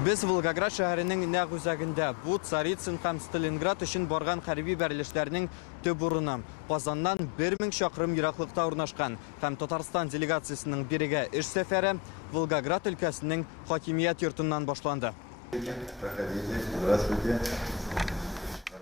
Біз Волгоград шәһәренең нәq үзәгендә бу Царицын һәм Сталинград өчен барган хәрби бәрелешләрнең төп урыны. Казаннан 1000 чакрым ераклыкта урнашкан һәм Татарстан делегациясының бирегә эш сәфәре Волгоград өлкәсенең хакимият йортыннан башланды. Здравствуйте.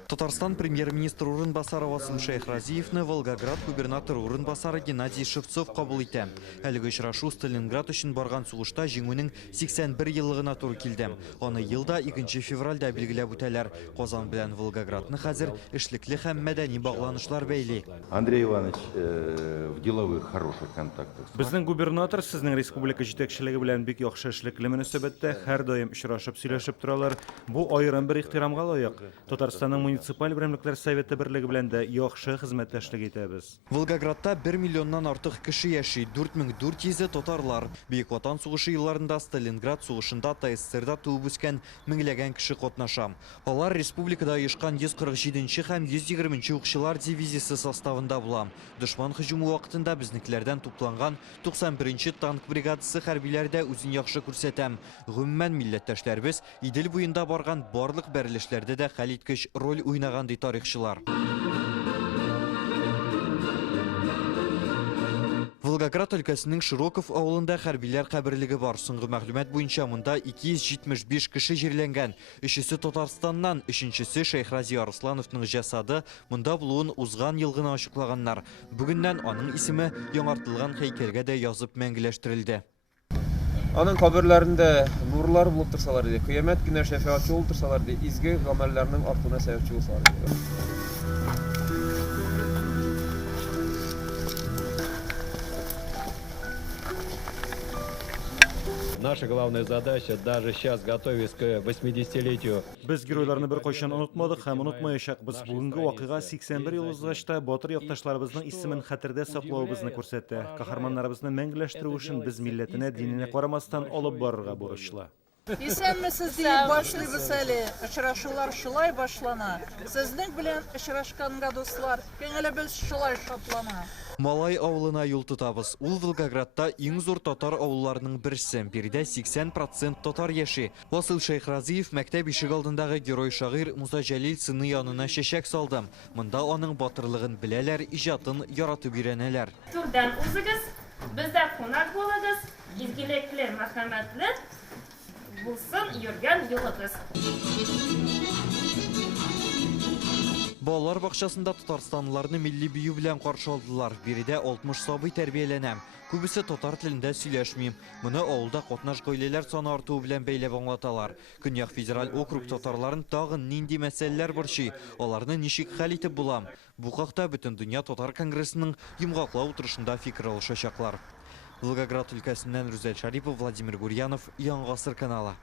Татарстан премьер-министр урынбасары Васым Шейхразиевны Волгоград губернатор урынбасары Геннадий Шевцов кабул итә. Әлеге очрашу Сталинград өчен барган сугышта җиңүнең 81 еллыгына туры килде. Аны елда 2 февральдә билгеләп үтәләр. Казан белән Волгоградны хәзер эшлекле һәм мәдәни багланышлар бәйли. Андрей Иванович в деловых хороших контактах. Безнең губернатор сезнең республика җитәкчелеге белән бик яхшы эшлекле мөнәсәбәттә һәр даим очрашып сөйләшеп торалар. Бу аерым бер ихтирамга лаек. Татарстанның муниципаль берәмлекләр советы берлеге белән дә яхшы хезмәттәшлек итәбез. Волгоградта 1 миллионнан артык кеше яши, 4400 татарлар. Бөек Ватан сугышы елларында Сталинград сугышында ТССРда туып үскән меңләгән кеше катнаша. Алар республикада оешкан 147 һәм 120 укчылар дивизиясе составында була. Дошман һөҗүме вакытында безнекеләрдән тупланган 91 танк бригадасы хәрбиләрдә үзен яхшы күрсәтә. Гомумән милләттәшләрбез Идел буенда барган барлык бәрелешләрдә дә хәлиткеч роль уйнаган ди тарихчылар. Волгоград өлкәсенең Широков авылында хәрбиләр каберлеге бар. Соңгы мәгълүмат буенча монда 275 кеше җирләнгән. Өчесе Татарстаннан, өченчесе Шейхрази Арслановның җасады монда булуын узган ел гына ачыклаганнар. Бүгеннән аның исеме яңартылган һәйкәлгә дә язып мәңгеләштерелде. Аның каберләрендә нурлар булып торсалар иде, кыямәт көнә шәфаәтче булып торсалар иде, изге гамәлләрнең артуына сәбәпче булсалар иде. Наша главная задача, даже сейчас, готовясь к 80-летию. Без геройларны бер кайчан онытмадык һәм онытмаячакбыз. Бүгенге вакыйга 81 ел узгачта батыр якташларыбызның исемен хәтердә саклауыбызны күрсәтә. Каһарманнарыбызны мәңгеләштерү өчен без милләтенә, диненә карамастан алып барырга бурычлы. Исәнмесез дип башлыйбыз әле. Очрашулар шулай башлана. Сезнең белән очрашканга дуслар, күңелебез шулай шатлана. Малай авылына юл тотабыз. Ул Волгоградта иң зур татар авылларының берсе. Биредә 80% татар яши. Васыл Шейхразиев мәктәп ишек алдындагы герой шагыйрь Муса Җәлил сыны янына чәчәк салды. Монда аның батырлыгын беләләр, иҗатын яратып өйрәнәләр. Турдан үзегез, бездә кунак булыгыз, изгелекле, мәрхәмәтле булсын йөргән юлыгыз. Балалар бакчасында татарстанлыларны милли бию белән каршы алдылар. Биредә 60 сабый тәрбияләнә. Күбесе татар телендә сөйләшми. Моны авылда катнаш гаиләләр саны артуы белән бәйләп аңлаталар. Көньяк федераль округ татарларын тагын нинди мәсьәләләр борчый, аларны ничек хәл итеп була? Бу хакта Бөтен дөнья татар конгрессының йомгаклау утырышында фикер алышачаклар. Волгоград өлкәсеннән Рүзәл Шарипов, Владимир Гурьянов, Яңа гасыр каналы.